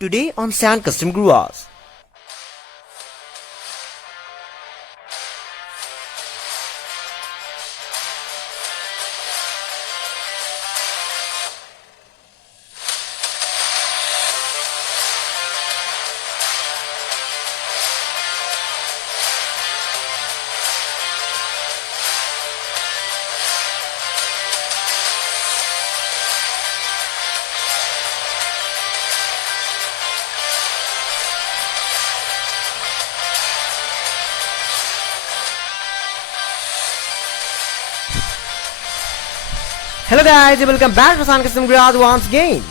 Today on Sand Custom Gruvas. Hello guys, welcome back to Sand custom garage once again.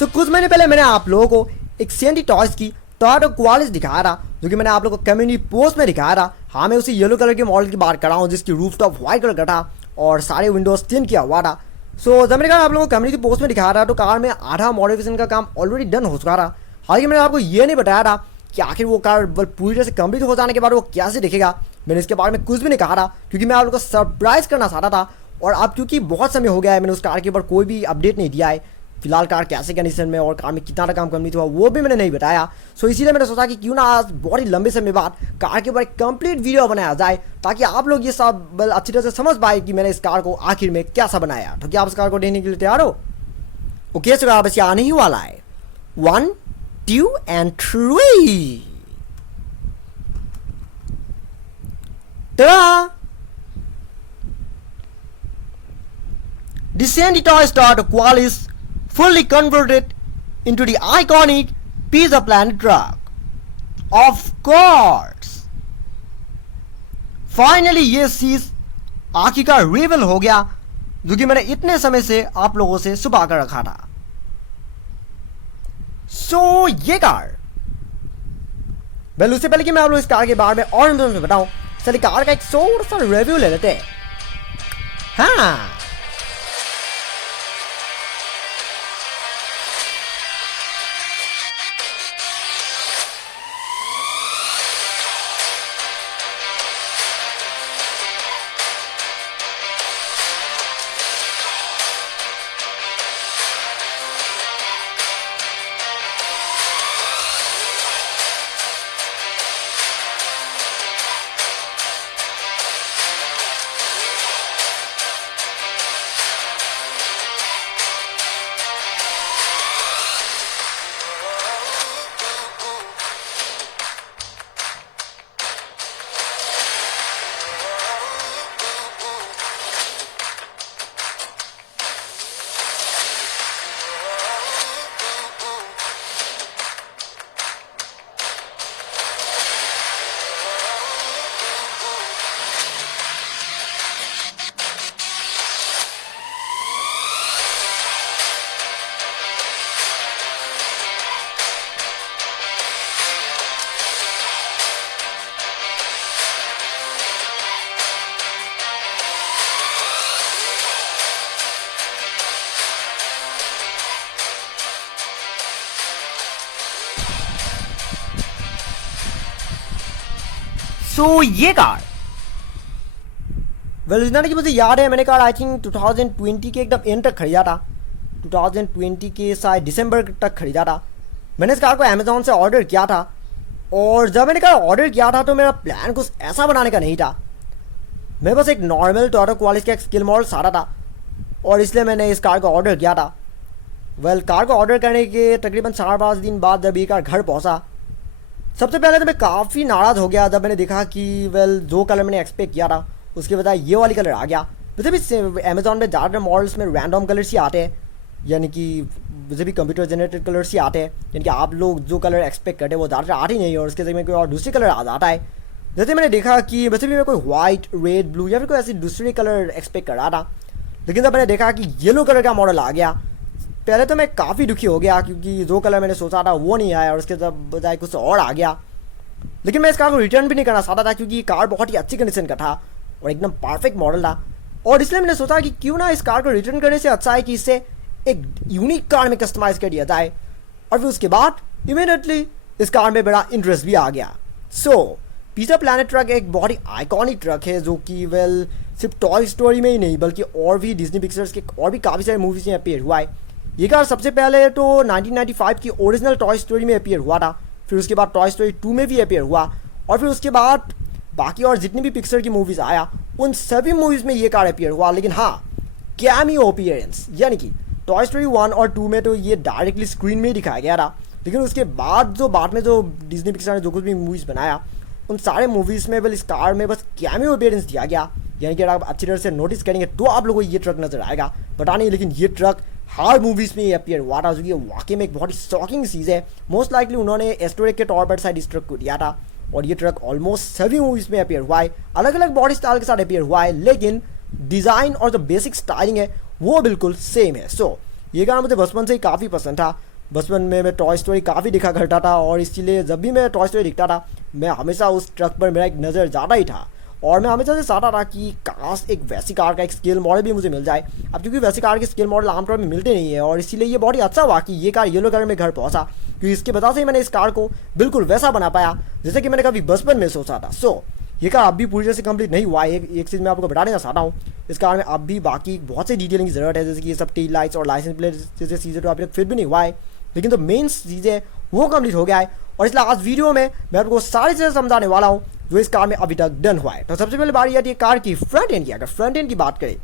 तो कुछ महीने पहले मैंने आप लोगों को एक सेंटी टॉयज की टोयोटा क्वालिस दिखाया था, जो कि मैंने आप लोगों को कम्युनिटी पोस्ट में दिखाया था। हाँ, मैं उसी येलो कलर के मॉडल की बात कर रहा हूँ जिसकी रूफ टॉप व्हाइट कलर का था और सारे विंडोज टिंट किया हुआ था। सो जब मैंने कहा आप लोगों को कम्युनिटी पोस्ट में दिखाया था तो कार में आधा मॉडिफिकेशन का काम ऑलरेडी डन हो चुका था। हालांकि मैंने आपको ये नहीं बताया था कि आखिर वो कार पूरी तरह से कंप्लीट हो जाने के बाद वो कैसे दिखेगा। मैंने इसके बारे में कुछ भी नहीं कहा था क्योंकि मैं आप लोगों को सरप्राइज करना चाहता था। और अब क्योंकि बहुत समय हो गया है, मैंने उस कार के ऊपर कोई भी अपडेट नहीं दिया है। फिलहाल कार कैसे कंडीशन में और कार में कितना काम कंप्लीट हुआ वो भी मैंने नहीं बताया। सो इसीलिए मैंने सोचा कि क्यों ना आज बहुत ही लंबे समय बाद कार के ऊपर एक कंप्लीट वीडियो बनाया जाए ताकि आप लोग ये सब अच्छी तरह से समझ पाए कि मैंने इस कार को आखिर में कैसा बनाया। तो क्या आप इस कार को देखने के लिए तैयार हो? ओके, सो आप बस आने ही वाला है। 1, 2 and 3। The Sandy Toy Toyota Qualis fully converted into the iconic Pizza Planet truck. Of course! Finally ये चीज आखिरकार रिवील हो गया जो कि मैंने इतने समय से आप लोगों से छुपा कर रखा था। सो ये कार उससे पहले कि मैं आप लोग इस कार के बारे में और बताऊं, चलिए कार का एक छोटा सा रिव्यू ले लेते हैं। हाँ, सो ये कार कि मुझे याद है मैंने कार आई थिंक 2020 के एकदम एंड तक खरीदा था। 2020 के शायद दिसंबर तक खरीदा था। मैंने इस कार को अमेजोन से ऑर्डर किया था और जब मैंने कार ऑर्डर किया था तो मेरा प्लान कुछ ऐसा बनाने का नहीं था। मैं बस एक नॉर्मल टोयोटा क्वालिस का एक स्किल मॉडल चाहता था और इसलिए मैंने इस कार को ऑर्डर किया था। कार को ऑर्डर करने के तकरीबन 4-5 दिन बाद जब ये कार घर पहुँचा, सबसे पहले तो मैं काफ़ी नाराज़ हो गया जब मैंने देखा कि जो कलर मैंने एक्सपेक्ट किया था उसके बजाय ये वाली कलर आ गया। वैसे भी अमेजोन में ज़्यादातर मॉडल्स में रैंडम कलर्स ही आते हैं, यानी कि वैसे भी कंप्यूटर जनरेटेड कलर्स ही आते हैं, यानी कि आप लोग जो कलर एक्सपेक्ट करते हैं वो ज़्यादातर आते ही नहीं है और उसके जगह में कोई और दूसरी कलर आ जाता है। जैसे मैंने देखा कि वैसे भी मैं कोई वाइट, रेड, ब्लू या फिर कोई ऐसी दूसरी कलर एक्सपेक्ट कर रहा था, लेकिन जब मैंने देखा कि येलो कलर का मॉडल आ गया, पहले तो मैं काफ़ी दुखी हो गया क्योंकि जो कलर मैंने सोचा था वो नहीं आया और उसके बजाय कुछ और आ गया। लेकिन मैं इस कार को रिटर्न भी नहीं करना चाहता था क्योंकि ये कार बहुत ही अच्छी कंडीशन का था और एकदम परफेक्ट मॉडल था। और इसलिए मैंने सोचा कि क्यों ना इस कार को रिटर्न करने से अच्छा है कि इसे एक यूनिक कार में कस्टमाइज कर दिया जाए। और फिर उसके बाद इमीडिएटली इस कार में बड़ा इंटरेस्ट भी आ गया। सो पिज़्ज़ा प्लैनेट ट्रक एक बहुत ही आइकॉनिक ट्रक है जो कि सिर्फ टॉय स्टोरी में ही नहीं बल्कि और भी डिज्नी पिक्चर्स के और भी काफ़ी सारे मूवीज़ में अपीयर हुआ है। ये कार सबसे पहले तो 1995 की ओरिजिनल टॉय स्टोरी में अपीयर हुआ था, फिर उसके बाद टॉय स्टोरी 2 में भी अपीयर हुआ, और फिर उसके बाद बाकी और जितनी भी पिक्चर की मूवीज़ आया उन सभी मूवीज़ में ये कार अपीयर हुआ। लेकिन हाँ, कैमियो अपीयरेंस, यानी कि टॉय स्टोरी 1 और 2 में तो ये डायरेक्टली स्क्रीन में ही दिखाया गया था, लेकिन उसके बाद में जो डिज्नी पिक्चर ने जो कुछ भी मूवीज़ बनाया उन सारे मूवीज़ में इस कार में बस कैमियो अपीयरेंस दिया गया। यानी कि अगर आप अच्छी तरह से नोटिस करेंगे तो आप लोगों को ये ट्रक नजर आएगा, बता नहीं, लेकिन ये ट्रक हर मूवीज़ में ये अपीयर हुआ था, जो कि वाकई में एक बहुत ही शॉकिंग चीज़ है। मोस्ट लाइकली उन्होंने एस्टोरिक के तौर पर शायद इस ट्रक को दिया था, और ये ट्रक ऑलमोस्ट सभी मूवीज़ में अपीयर हुआ है, अलग अलग बॉडी स्टाइल के साथ अपीयर हुआ है, लेकिन डिज़ाइन और जो बेसिक स्टाइलिंग है वो बिल्कुल सेम है। सो ये गाना मुझे बचपन से ही काफ़ी पसंद था। बचपन में मैं टॉय स्टोरी काफ़ी देखा करता था, और इसलिए जब भी मैं टॉय स्टोरी दिखता था मैं हमेशा उस ट्रक पर मेरा एक नज़र ज़्यादा ही था, और मैं हमेशा से चाहता था कि काश एक वैसी कार का एक स्केल मॉडल भी मुझे मिल जाए। अब क्योंकि वैसी कार के स्केल मॉडल आमतौर पर मिलते नहीं है, और इसीलिए ये बहुत ही अच्छा हुआ कि ये कार येलो कलर में घर पहुंचा, क्योंकि इसके वजह से ही मैंने इस कार को बिल्कुल वैसा बना पाया जैसे कि मैंने कभी बचपन में सोचा था। सो ये कार अब भी पूरी तरह से कंप्लीट नहीं हुआ है। एक चीज़ मैं आपको बता देना चाहता हूँ, इस कार में अब भी बाकी बहुत सी डिटेलिंग की ज़रूरत है, जैसे कि ये सब टेल लाइट्स और लाइसेंस प्लेट जैसे चीज़ें तो अभी तक फिर भी नहीं हुआ है, लेकिन तो मेन चीज़ें वो कंप्लीट हो गया है। और इसलिए आज वीडियो में मैं आपको सारी चीज़ें समझाने वाला हूँ जो इस कार में अभी तक डन हुआ है। तो सबसे पहले बारी आती है कार की फ्रंट एंड की। अगर फ्रंट एंड की बात करें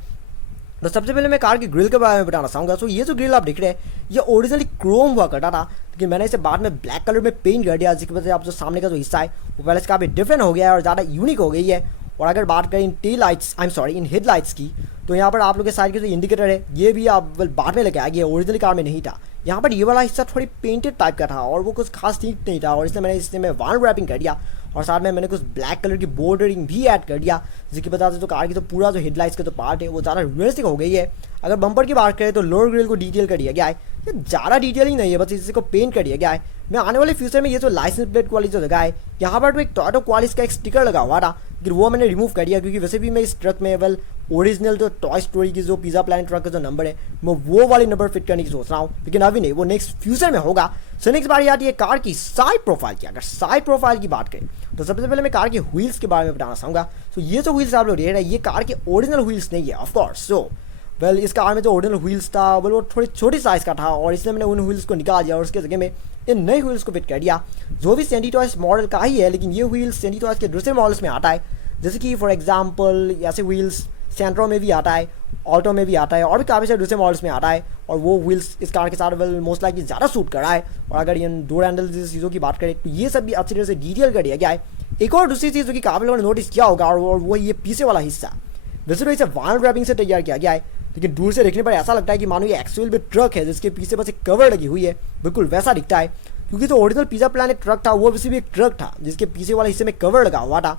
तो सबसे पहले मैं कार की ग्रिल के बारे में बताना चाहूँगा। सो ये जो ग्रिल आप देख रहे हैं ये ओरिजिनली क्रोम हुआ करता था, लेकिन मैंने इसे बाद में ब्लैक कलर में पेंट कर दिया, जिसकी वजह से आप जो सामने का जो हिस्सा है वो पहले से काफ़ी डिफरेंट हो गया है और ज़्यादा यूनिक हो गई है। और अगर बात करें इन टेल लाइट्स इन हेडलाइट्स की, तो यहाँ पर आप लोग के साइड के जो इंडिकेटर है ये भी आप बाद में लेके आ गया, ओरिजिनली कार में नहीं था। यहाँ पर ये वाला हिस्सा थोड़ी पेंटेड टाइप का था और वो कुछ खास ठीक नहीं था, और इसलिए मैंने इसमें वार्न रैपिंग कर दिया, और साथ में मैंने कुछ ब्लैक कलर की बॉर्डरिंग भी ऐड कर दिया, जिसकी वजह से जो कार की जो पूरा जो हेडलाइट्स का जो पार्ट है वो ज़्यादा रियलिस्टिक हो गई है। अगर बम्पर की बात करें तो लोअर ग्रिल को डिटेल कर दिया गया है, ये ज़्यादा डिटेलिंग नहीं है, बस इसी को पेंट कर दिया गया है। मैं आने वाले फ्यूचर में ये जो लाइसेंस प्लेट वाली जो जगह है यहाँ पर तो एक टोयोटा क्वालिस का एक स्टिकर लगा हुआ था, लेकिन वो मैंने रिमूव कर दिया, क्योंकि वैसे भी मैं इस ट्रक में ओरिजिनल जो टॉय स्टोरी की जो पिज़्ज़ा प्लैनेट ट्रक का जो नंबर है मैं वो वाले नंबर फिट करने की सोच रहा हूँ, लेकिन अभी नहीं, वो नेक्स्ट फ्यूचर में होगा। सो नेक्स्ट बारी आती है कार की साइड प्रोफाइल की। अगर साइड प्रोफाइल की बात करें तो सबसे पहले मैं कार के व्हील्स के बारे में बताना चाहूँगा। तो ये जो व्हील्स आप लोग देख रहे हैं ये कार के ओरिजिनल व्हील्स नहीं है ऑफकोर्स। सो इस कार में जो ओरिजिनल व्हील्स था वो थोड़ी छोटी साइज़ का था, और इसलिए मैंने उन व्हील्स को निकाल दिया और उसके जगह में इन नए व्हील्स को फिट कर दिया, जो भी सैंडी टॉयज मॉडल का ही है, लेकिन ये व्हील्स सैंडी टॉयज के दूसरे मॉडल्स में आता है, जैसे कि फॉर एग्जाम्पल ऐसे व्हील्स सेंट्रो में भी आता है, ऑल्टो में भी आता है, और भी काफ़ी सारे दूसरे मॉडल्स में आता है, और वो व्हील्स इस कार के साथ मोस्ट लाइकली ज़्यादा सूट कर रहा है। और अगर इन डोर हैंडल जैसी चीज़ों की बात करें तो ये सब भी अच्छी तरह से डिटेल कर दिया गया है। एक और दूसरी चीज़ जो कि काफ़ी लोगों ने नोटिस किया होगा, और वो ये पीछे वाला हिस्सा, वैसे तो इसे वार्न रैपिंग से तैयार किया गया है, लेकिन दूर से देखने पर ऐसा लगता है कि मानो ये एक्चुअल में ट्रक है जिसके पीछे बस एक कवर लगी हुई है, बिल्कुल वैसा दिखता है, क्योंकि जो ओरिजिनल पिज़्ज़ा प्लैनेट ट्रक था वो वैसे भी एक ट्रक था जिसके पीछे वाले हिस्से में कवर लगा हुआ था।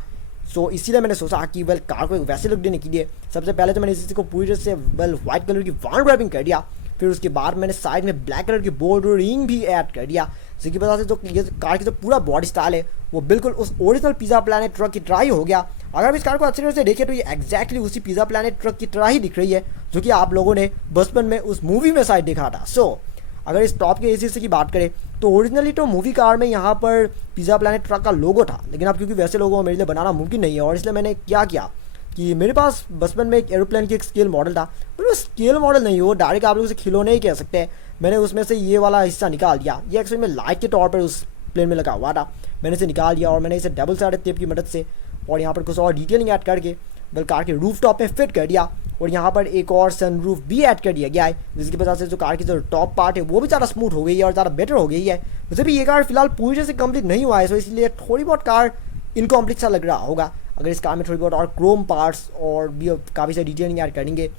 सो इसीलिए मैंने सोचा कि कार को एक वैसे लुक देने के लिए सबसे पहले तो मैंने इसी को पूरी तरह से व्हाइट कलर की वार्न रैपिंग कर दिया, फिर उसके बाद मैंने साइड में ब्लैक कलर की बॉर्डरिंग भी ऐड कर दिया, जिसकी वजह से जो ये कार की जो पूरा बॉडी स्टाइल है वो बिल्कुल उस ओरिजिनल पिज़्ज़ा प्लैनेट ट्रक की तरह ही हो गया। अगर आप इस कार को अच्छी तरह से देखें तो ये एक्जैक्टली उसी पिज़्ज़ा प्लैनेट ट्रक की तरह ही दिख रही है जो कि आप लोगों ने बचपन में उस मूवी में शायद देखा था। सो अगर इस टॉप के एसी की बात करें तो ओरिजिनली तो मूवी कार में यहाँ पर पिज़्ज़ा प्लैनेट ट्रक का लोगो था, लेकिन अब क्योंकि वैसे लोगों को मेरे लिए बनाना मुमकिन नहीं है, और इसलिए मैंने क्या किया कि मेरे पास बचपन में एक एरोप्लेन की एक स्केल मॉडल था, पर वो स्केल मॉडल नहीं हो, डायरेक्ट आप लोग उसे खिलौने ही कह सकते हैं। मैंने उसमें से ये वाला हिस्सा निकाल दिया, ये एक्चुअली में लाइट के तौर पर उस प्लेन में लगा हुआ था, मैंने इसे निकाल दिया और मैंने इसे डबल साइडेड टेप की मदद से और यहाँ पर कुछ और डिटेलिंग ऐड करके कार के रूफ टॉप में फिट कर दिया, और यहाँ पर एक और सनरूफ भी ऐड कर दिया गया है, जिसकी वजह से जो कार की जो टॉप पार्ट है वो भी ज़्यादा स्मूथ हो गई है और ज़्यादा बेटर हो गई है। वैसे भी ये कार फिलहाल पूरी तरह से कंप्लीट नहीं हुआ है, सो इसलिए थोड़ी बहुत कार इनकम्प्लीट सा लग रहा होगा। अगर इस कार में थोड़ी बहुत और क्रोम पार्ट्स और भी काफ़ी सारी डिटेलिंग ऐड करेंगे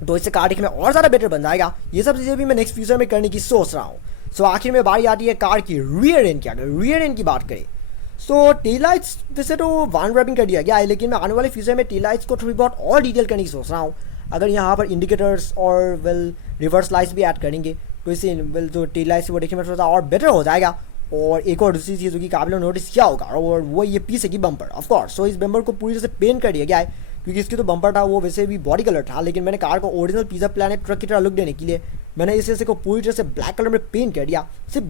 तो इससे कार देखने में और ज़्यादा बेटर बन जाएगा। ये सब चीज़ें भी मैं नेक्स्ट फ्यूचर में करने की सोच रहा हूँ। सो आखिर में बारी आती है कार की रियर एंड की। अगर रियर एंड की बात करें सो टेल लाइट्स वैसे तो वार्न रैपिंग कर दिया गया है, लेकिन मैं आने वाले फ्यूचर में टेल लाइट्स को थोड़ी बहुत और डिटेल करने की सोच रहा हूँ। अगर यहाँ पर इंडिकेटर्स और रिवर्स लाइट्स भी ऐड करेंगे तो इससे जो टेल लाइट्स वो देखने में थोड़ा सा और बेटर हो जाएगा। और एक और दूसरी चीज़ जो कि काफ़ी लोग नोटिस किया होगा और वो ये पीछे की बम्पर ऑफकोर्स। सो इस बम्पर को पूरी तरह से पेंट कर दिया गया है, क्योंकि इसकी तो बम्पर था वो वैसे भी बॉडी कलर था, लेकिन मैंने कार को ओरिजिनल पिज़्ज़ा प्लैनेट ट्रक की तरह लुक देने के लिए मैंने इस हिस्से को पूरी तरह से ब्लैक कलर में पेंट कर दिया। सिर्फ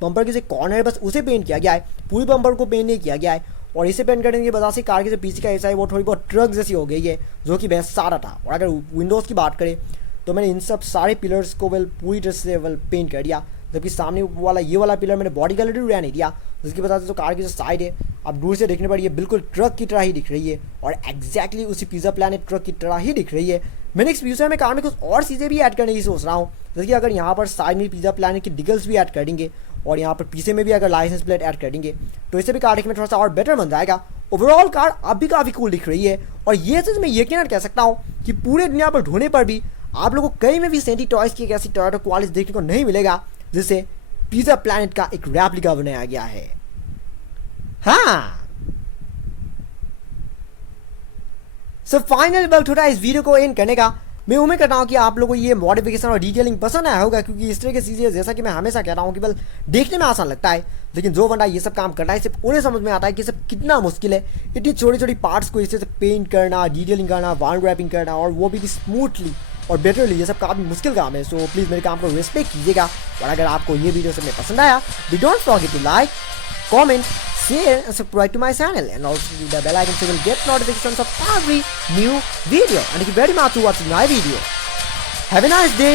बम्पर के जो कॉर्नर है बस उसे पेंट किया गया है, पूरी बम्पर को पेंट नहीं किया गया है। और इसे पेंट करने की वजह से कार के जो पीछे का हिस्सा है वो थोड़ी बहुत ट्रक जैसी हो गई है, जो कि बेहद सारा था। और अगर विंडोज़ की बात करें तो मैंने इन सब सारे पिलर्स को पूरी तरह से पेंट कर दिया। जबकि सामने वाला ये वाला पिलर मैंने बॉडी कलर भी रहने दिया, जिसकी वजह से जो कार की जो साइड है अब दूर से देखने पर ये बिल्कुल ट्रक की तरह ही दिख रही है, और एग्जैक्टली उसी पिज़्ज़ा प्लैनेट ट्रक की तरह ही दिख रही है। मैंने इस फ्यूचर में कार में कुछ और चीज़ें भी ऐड करने की सोच रहा हूँ, जैसे कि अगर यहाँ पर साइड में पिज़्ज़ा प्लैनेट के डिगल्स भी ऐड कर देंगे और यहाँ पर पीछे में भी अगर लाइसेंस प्लेट ऐड कर देंगे तो इससे भी कार देखने में थोड़ा सा और बेटर बन जाएगा। ओवरऑल कार अब भी काफ़ी कूल दिख रही है, और ये चीज़ मैं यकीनन कह सकता हूँ कि पूरे दुनिया पर ढूंढने पर भी आप लोगों को कहीं में भी सेंटी टॉयज की एक ऐसी टोयोटा क्वालिटी देखने को नहीं मिलेगा जिससे पिज़्ज़ा प्लैनेट का एक रेप्लिका बनाया गया है। हाँ, सो फाइनल थोड़ा इस वीडियो को एंड करने का मैं उम्मीद करता हूँ कि आप लोगों को ये मॉडिफिकेशन और डिटेलिंग पसंद आया होगा, क्योंकि इस तरह की चीज़ें जैसा कि मैं हमेशा कहता हूँ कि देखने में आसान लगता है, लेकिन जो बंदा ये सब काम करता है सिर्फ उन्हें समझ में आता है कि सब कितना मुश्किल है। इतनी छोटी छोटी पार्ट्स को इस तरह से पेंट करना, डिटेलिंग करना, वाउंड रैपिंग करना, और वो भी स्मूथली और बेटरली, ये सब काफ़ी मुश्किल काम है। सो प्लीज़ मेरे काम को रिस्पेक्ट कीजिएगा, और अगर आपको ये वीडियो सब में पसंद आया we don't forget to like, comment, share and subscribe to my channel, and also hit the bell icon so you will get notifications of every new video. And thank you very much for watching my video. Have a nice day.